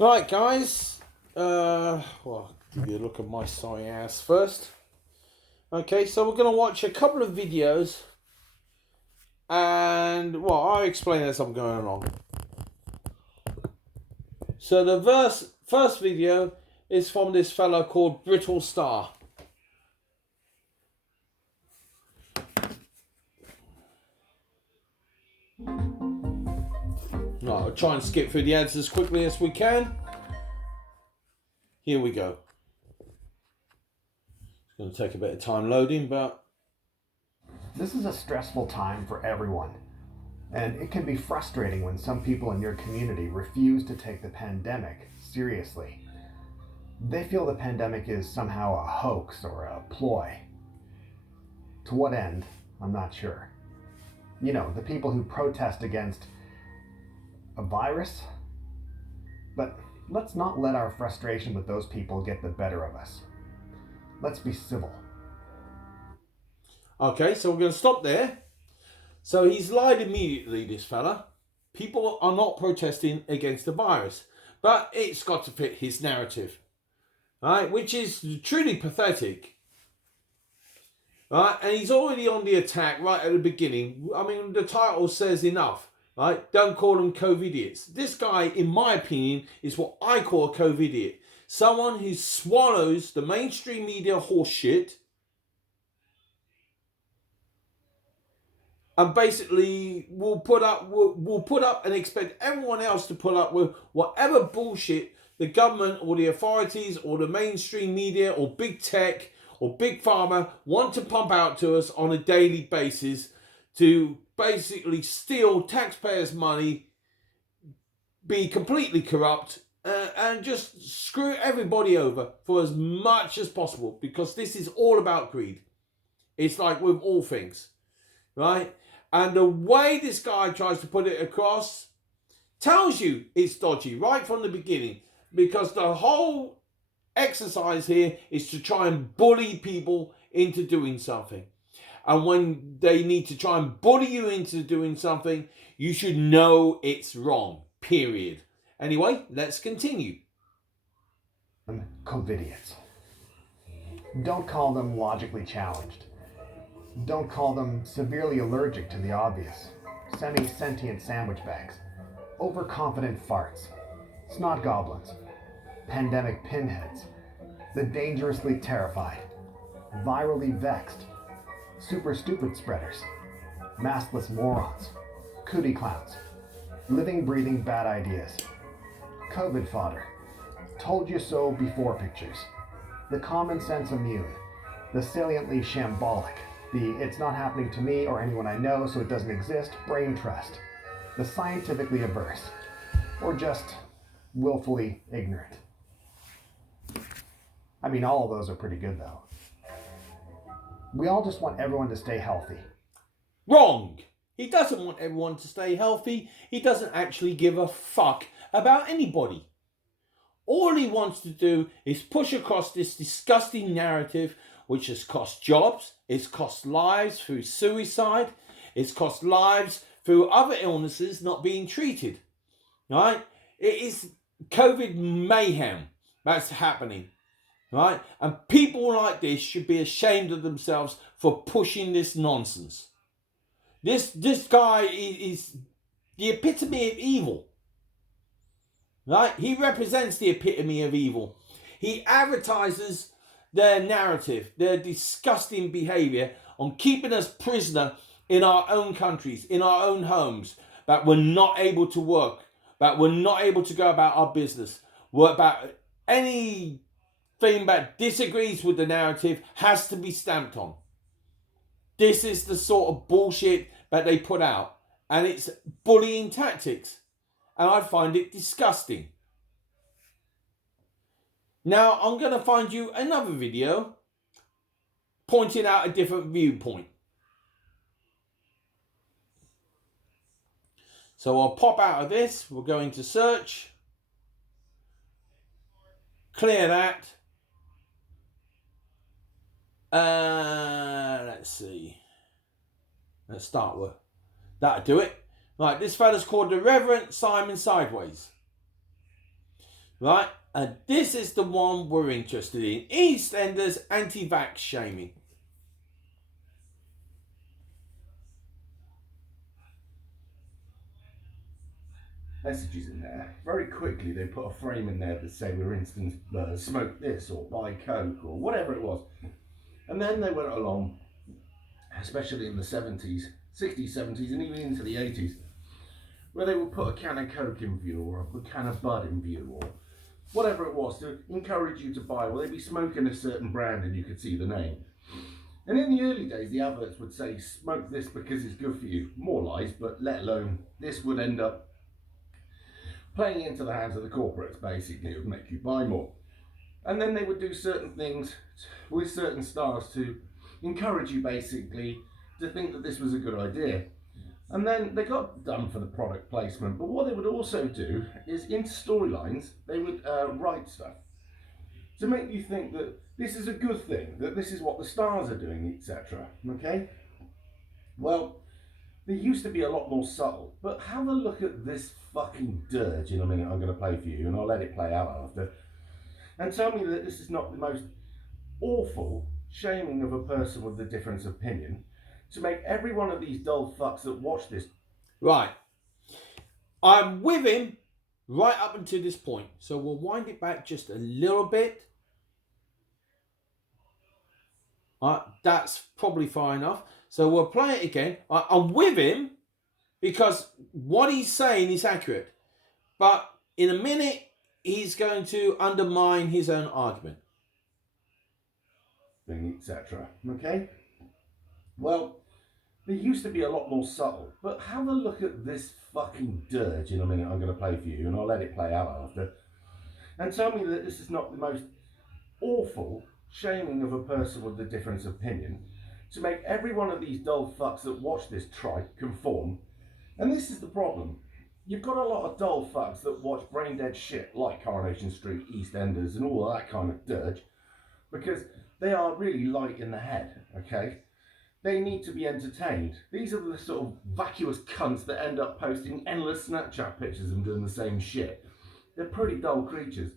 Right, guys. Well, give you a look at my sorry ass first. Okay, so we're going to watch a couple of videos, and well, I'll explain as I'm going along. So the first video is from this fellow called Brittle Star. No, I'll try and skip through the ads as quickly as we can. Here we go. It's going to take a bit of time loading, but this is a stressful time for everyone, and it can be frustrating when some people in your community refuse to take the pandemic seriously. They feel the pandemic is somehow a hoax or a ploy. To what end, I'm not sure. You know, the people who protest against a virus? But let's not let our frustration with those people get the better of us. Let's be civil. okay, so we're going to stop there. So he's lied immediately, this fella. People are not protesting against the virus, but it's got to fit his narrative, right? Which is truly pathetic, right? And he's already on the attack right at the beginning. I mean, the title says enough, right? Don't call them COVIDiots. This guy, in my opinion, is what I call a COVIDiot. Someone who swallows the mainstream media horseshit and basically will put up and expect everyone else to put up with whatever bullshit the government or the authorities or the mainstream media or big tech or big pharma want to pump out to us on a daily basis to basically steal taxpayers' money, be completely corrupt, and just screw everybody over for as much as possible, because this is all about greed. It's like with all things, right? And the way this guy tries to put it across tells you it's dodgy right from the beginning, because the whole exercise here is to try and bully people into doing something. And when they need to try and bully you into doing something, you should know it's wrong, period. Anyway, let's continue. COVIDiots. Don't call them logically challenged. Don't call them severely allergic to the obvious, semi-sentient sandwich bags, overconfident farts, snot goblins, pandemic pinheads, the dangerously terrified, virally vexed, super stupid spreaders, maskless morons, cootie clowns, living breathing bad ideas, COVID fodder, told you so before pictures, the common sense immune, the saliently shambolic, the it's not happening to me or anyone I know so it doesn't exist brain trust, the scientifically averse, or just willfully ignorant. I mean, all of those are pretty good though. We all just want everyone to stay healthy. Wrong! He doesn't want everyone to stay healthy. He doesn't actually give a fuck about anybody. All he wants to do is push across this disgusting narrative, which has cost jobs, it's cost lives through suicide, it's cost lives through other illnesses not being treated. Right? It is COVID mayhem that's happening. Right? And people like this should be ashamed of themselves for pushing this nonsense. This guy is the epitome of evil. Right? He represents the epitome of evil. He advertises their narrative, their disgusting behavior on keeping us prisoner in our own countries, in our own homes, that we're not able to work, that we're not able to go about our business, about anything that disagrees with the narrative has to be stamped on. This is the sort of bullshit that they put out, and it's bullying tactics, and I find it disgusting. Now I'm going to find you another video pointing out a different viewpoint. So I'll pop out of this. We're going to search. Clear that. Let's see. Let's start with. That'll do it. Right, this fella's called the Reverent Simon Sideways. right? And this is the one we're interested in. EastEnders anti-vax shaming. Messages in there. Very quickly they put a frame in there that say, for instance, smoke this or buy Coke or whatever it was. And then they went along, especially in the 70s, 60s, 70s, and even into the 80s, where they would put a can of Coke in view or a can of Bud in view or whatever it was to encourage you to buy. Well, they'd be smoking a certain brand and you could see the name. And in the early days, the adverts would say, smoke this because it's good for you. More lies, but let alone this would end up playing into the hands of the corporates, basically. It would make you buy more. And then they would do certain things with certain stars to encourage you, basically, to think that this was a good idea. And then they got done for the product placement. But what they would also do is, into storylines, they would write stuff to make you think that this is a good thing, that this is what the stars are doing, etc. Okay? Well, they used to be a lot more subtle, but have a look at this fucking dirge in a minute I'm going to play for you, and I'll let it play out after. And tell me that this is not the most awful shaming of a person with a different opinion to make every one of these dull fucks that watch this. Right. I'm with him right up until this point. So we'll wind it back just a little bit. That's probably far enough. So we'll play it again. I'm with him because what he's saying is accurate. But in a minute, he's going to undermine his own argument. Etc. Okay? Well, they used to be a lot more subtle, but have a look at this fucking dirge in a minute I'm going to play for you, and I'll let it play out after. And tell me that this is not the most awful shaming of a person with a different opinion to make every one of these dull fucks that watch this tripe conform. And this is the problem. You've got a lot of dull fucks that watch brain dead shit like Coronation Street, EastEnders, and all that kind of dirge because they are really light in the head, okay? They need to be entertained. These are the sort of vacuous cunts that end up posting endless Snapchat pictures and doing the same shit. They're pretty dull creatures.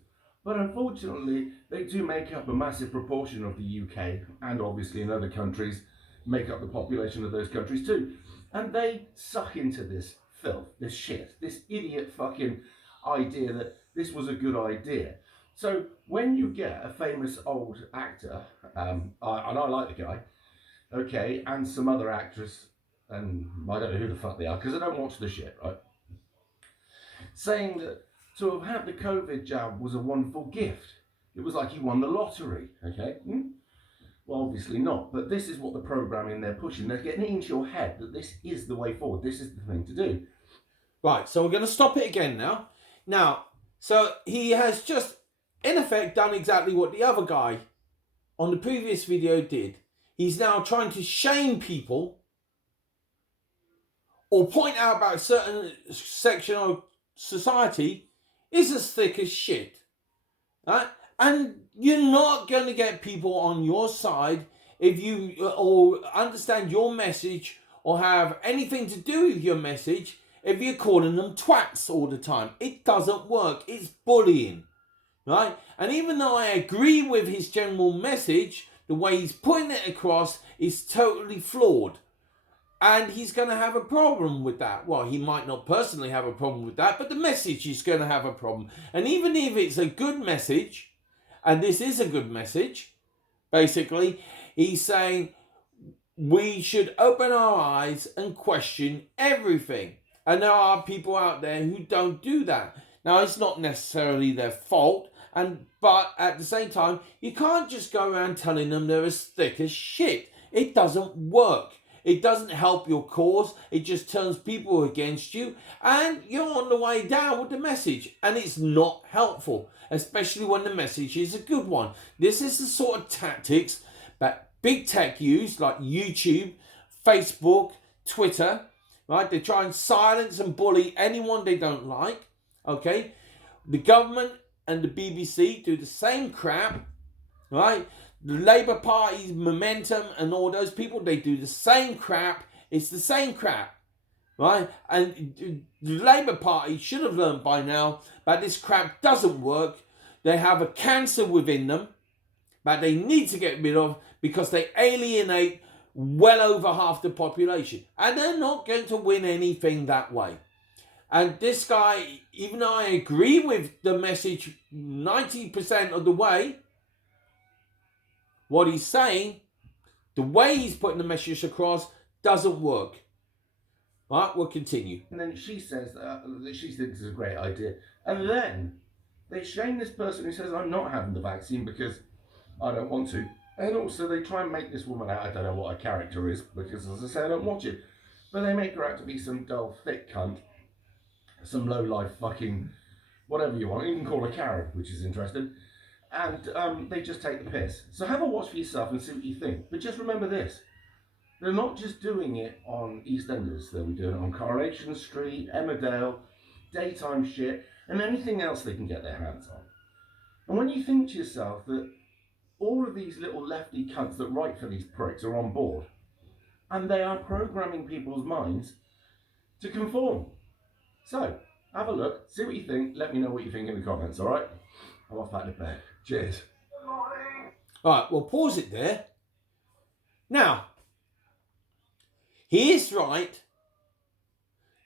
But unfortunately, they do make up a massive proportion of the UK, and obviously in other countries, make up the population of those countries too. And they suck into this filth, this shit, this idiot fucking idea that this was a good idea. So when you get a famous old actor, and I like the guy, okay, and some other actress, and I don't know who the fuck they are, because I don't watch the shit, right? Saying that to have had the COVID jab was a wonderful gift. It was like you won the lottery, okay? Well, obviously not, but this is what the programming they're pushing. They're getting it into your head that this is the way forward. This is the thing to do. Right, so we're going to stop it again now. Now, so he has just, in effect, done exactly what the other guy on the previous video did. He's now trying to shame people or point out about a certain section of society is as thick as shit. Right? And you're not going to get people on your side if you or understand your message or have anything to do with your message if you're calling them twats all the time. It doesn't work. It's bullying. Right? And even though I agree with his general message, the way he's putting it across is totally flawed. And he's going to have a problem with that. Well, he might not personally have a problem with that, but the message is going to have a problem. And even if it's a good message, and this is a good message, basically, he's saying we should open our eyes and question everything. And there are people out there who don't do that. Now, it's not necessarily their fault, but at the same time, you can't just go around telling them they're as thick as shit. It doesn't work. It doesn't help your cause. It just turns people against you, and you're on the way down with the message, and it's not helpful, especially when the message is a good one. This is the sort of tactics that big tech use, like YouTube, Facebook, Twitter, right? They try and silence and bully anyone they don't like, okay? The government and the BBC do the same crap, right? The Labour Party's Momentum and all those people, they do the same crap. It's the same crap. right? And the Labour Party should have learned by now that this crap doesn't work. They have a cancer within them that they need to get rid of because they alienate well over half the population. And they're not going to win anything that way. And this guy, even though I agree with the message 90% of the way, what he's saying, the way he's putting the message across doesn't work. Right, we'll continue. And then she says that she thinks it's a great idea. And then they shame this person who says, I'm not having the vaccine because I don't want to. And also they try and make this woman out, I don't know what her character is, because as I say, I don't watch it. But they make her out to be some dull, thick cunt. Some low-life fucking, whatever you want. You can call her Karen, which is interesting. And they just take the piss. So have a watch for yourself and see what you think. But just remember this. They're not just doing it on EastEnders. They'll be doing it on Coronation Street, Emmerdale, daytime shit, and anything else they can get their hands on. And when you think to yourself that all of these little lefty cunts that write for these pricks are on board, and they are programming people's minds to conform. So, have a look, see what you think, let me know what you think in the comments, alright? I'm off back to bed. Cheers. Alright, we'll pause it there. Now, he is right,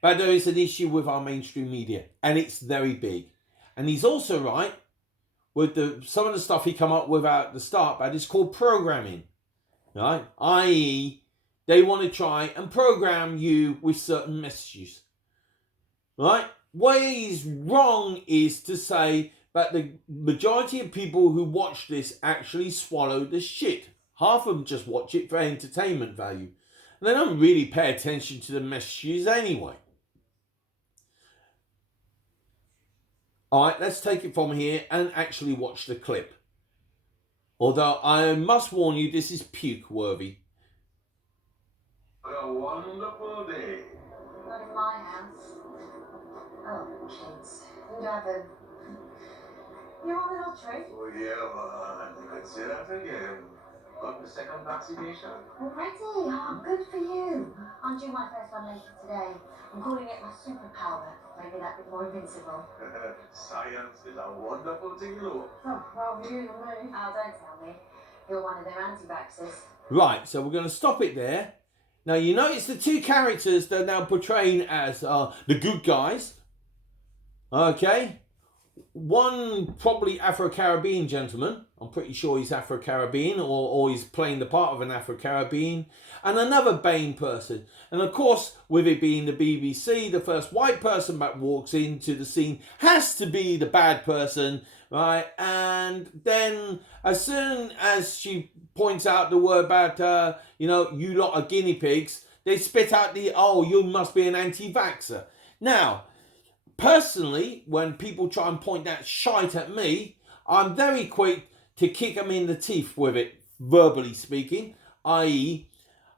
but there is an issue with our mainstream media, and it's very big. And he's also right with some of the stuff he come up with at the start, but it's called programming, right? I.e., they want to try and program you with certain messages, right? What is wrong is to say that the majority of people who watch this actually swallow the shit. Half of them just watch it for entertainment value. And they don't really pay attention to the messages anyway. Alright, let's take it from here and actually watch the clip. Although I must warn you, this is puke worthy. A wonderful day. Not in my house. Oh, kids. You'd have a... Your little treat. Oh, yeah, man. You could say that again. Got the second vaccination. Already? Oh, good for you. I'm due my first one later today. I'm calling it my superpower. Maybe that bit more invincible. Science is a wonderful thing, you know. Oh, rather you than me. Oh, don't tell me. You're one of their anti-vaxxers. Right, so we're going to stop it there. Now, you notice the two characters they're now portraying as the good guys. Okay. One probably Afro-Caribbean gentleman. I'm pretty sure he's Afro-Caribbean or he's playing the part of an Afro-Caribbean. And another BAME person. And of course, with it being the BBC, the first white person that walks into the scene has to be the bad person, right? And then as soon as she points out the word about, you lot are guinea pigs, they spit out you must be an anti-vaxxer. Now, personally, when people try and point that shite at me, I'm very quick to kick them in the teeth with it, verbally speaking, i.e.,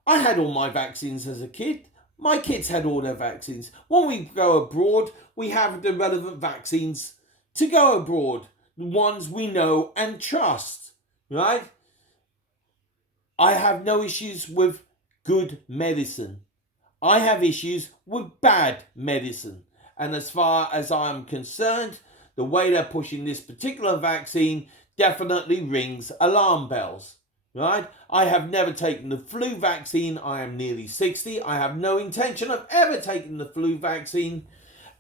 I had all my vaccines as a kid. My kids had all their vaccines. When we go abroad, we have the relevant vaccines to go abroad, the ones we know and trust, right? I have no issues with good medicine. I have issues with bad medicine. And as far as I'm concerned, the way they're pushing this particular vaccine definitely rings alarm bells, right? I have never taken the flu vaccine. I am nearly 60. I have no intention of ever taking the flu vaccine.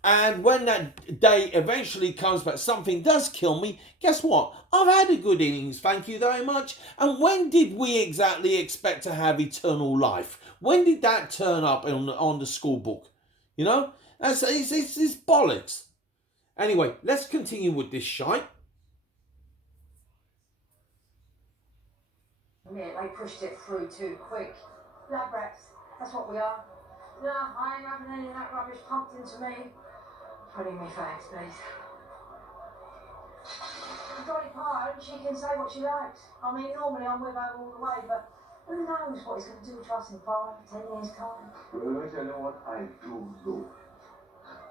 And when that day eventually comes, but something does kill me, guess what? I've had a good innings, thank you very much. And when did we exactly expect to have eternal life? When did that turn up on the school book? You know? It's bollocks. Anyway, let's continue with this shite. Yeah, they pushed it through too quick. Lab rats, that's what we are. No, I ain't having any of that rubbish pumped into me. Putting me thanks, please. Dolly Parton, she can say what she likes. I mean, normally I'm with her all the way, but who knows what he's going to do to us in 5, 10 years' time. Well, let me tell you what I do know.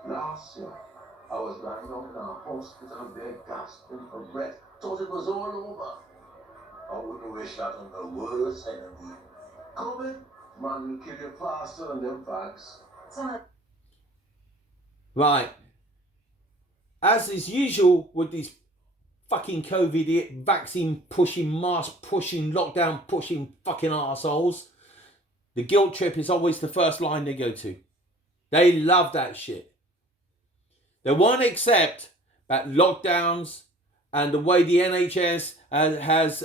Last year, I was lying down in a hospital bed gasping for breath. Thought it was all over. I wouldn't wish that on my worst enemy. COVID, man, will kill you faster than them facts. Some of Right. As is usual with these fucking COVID vaccine pushing, mask pushing, lockdown pushing fucking arseholes, the guilt trip is always the first line they go to. They love that shit. They won't accept that lockdowns and the way the NHS has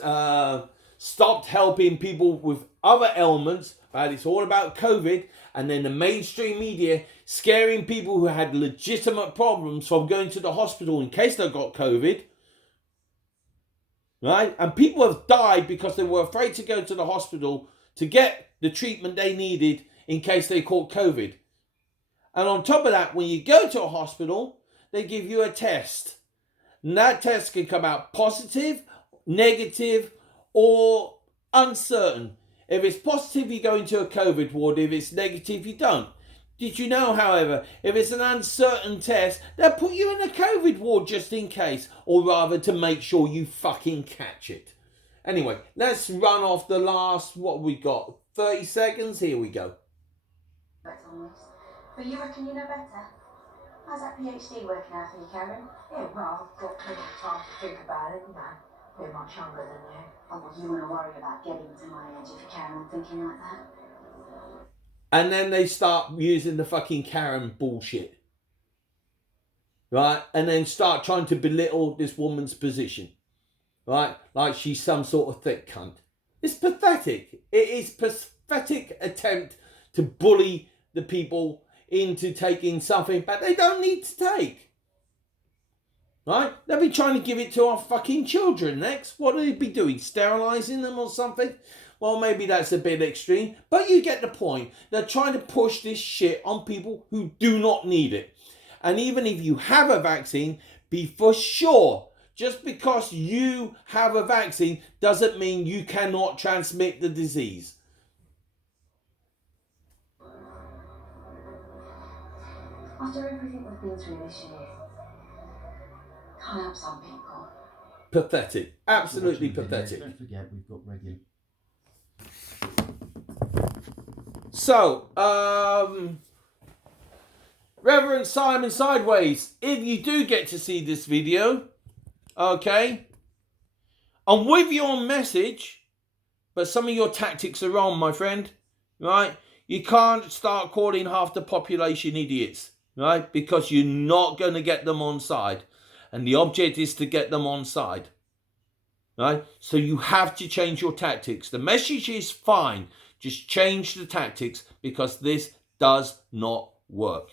stopped helping people with other ailments, but it's all about COVID, and then the mainstream media scaring people who had legitimate problems from going to the hospital in case they got COVID. Right? And people have died because they were afraid to go to the hospital to get the treatment they needed in case they caught COVID. And on top of that, when you go to a hospital, they give you a test. And that test can come out positive, negative, or uncertain. If it's positive, you go into a COVID ward. If it's negative, you don't. Did you know, however, if it's an uncertain test, they'll put you in a COVID ward just in case, or rather to make sure you fucking catch it. Anyway, let's run off the last, what we got, 30 seconds? Here we go. but you reckon you know better? How's that PhD working out for you, Karen? Yeah, well, I've got plenty of time to think about it, you know. We're much younger than you. Oh, well, you wouldn't worry about getting to my age if you carry on thinking like that. And then they start using the fucking Karen bullshit. Right? And then start trying to belittle this woman's position. Right? Like she's some sort of thick cunt. It's pathetic. It is pathetic attempt to bully the people into taking something that they don't need to take. Right? They'll be trying to give it to our fucking children next. What will they be doing? Sterilising them or something? Well, maybe that's a bit extreme, but you get the point. They're trying to push this shit on people who do not need it. And even if you have a vaccine, be for sure, just because you have a vaccine doesn't mean you cannot transmit the disease. After everything we've been through this year, can't help some people. Pathetic. Absolutely pathetic. Don't forget, we've got regular. So, Reverend Simon Sideways, if you do get to see this video, okay, I'm with you on message, but some of your tactics are wrong, my friend, right? You can't start calling half the population idiots, right? Because you're not going to get them on side. And the object is to get them on side, right? So you have to change your tactics. The message is fine. Just change the tactics because this does not work.